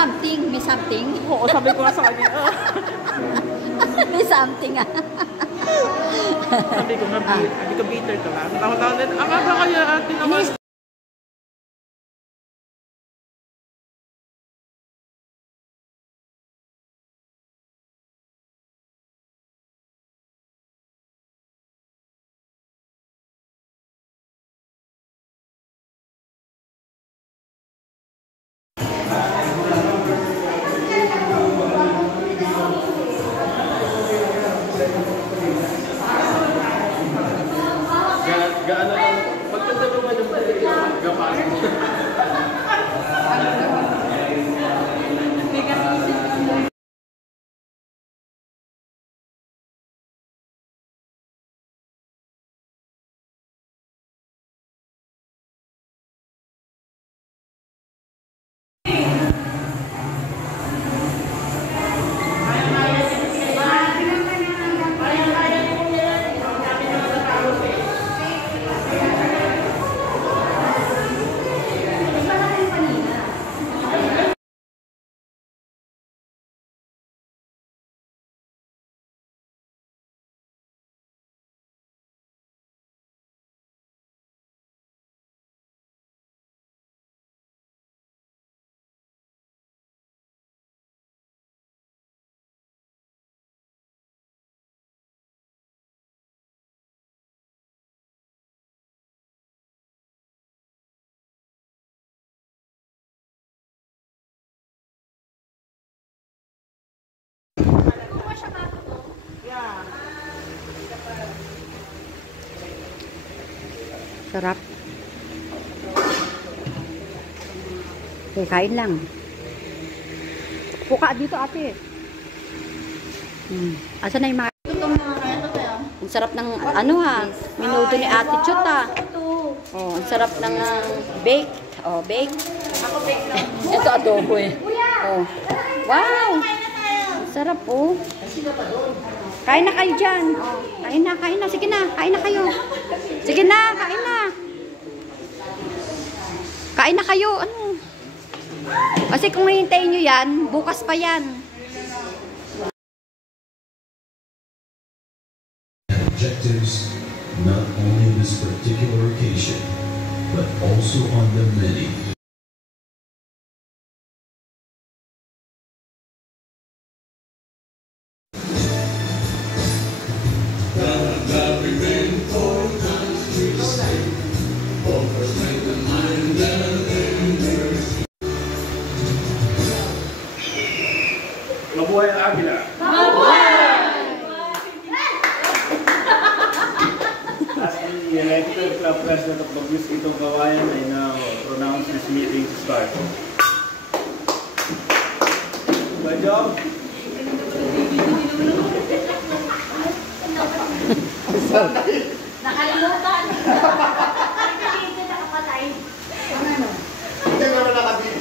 something, may something. Oo, sabi ko nga sa kanya. May something ah. Sabi ko nga, hindi ka bitter ka lang. Tawa-tawa din, ang aga kaya atin naman. Gaano lang, pagkatulungan yung gamaan. Sarap. Okay, kain lang. Puka dito, ate. Asa na yung mga... Ang sarap ng, ano ha, minuto ni Ate Chut ha. Oh, ang sarap ng bake. Oh, bake. Ako bake lang. Ito adobo eh. Oh. Wow! Ang sarap oh. Kain na kayo dyan. Oh, kain na, kain na. Sige na, kain na kayo. Sige na, kain na. Kain na kayo. Ano? Kasi kung hihintayin nyo yan, bukas pa yan. Objectives not only this particular occasion, but also on the many. Mabuhay ang Agila! As the elected club president of Bagus Itong Kawayan, I now pronounce this meeting to start. Good job! Nakalimutan. Nakalimutan nakapatay. Ano? Hindi naman nakabili.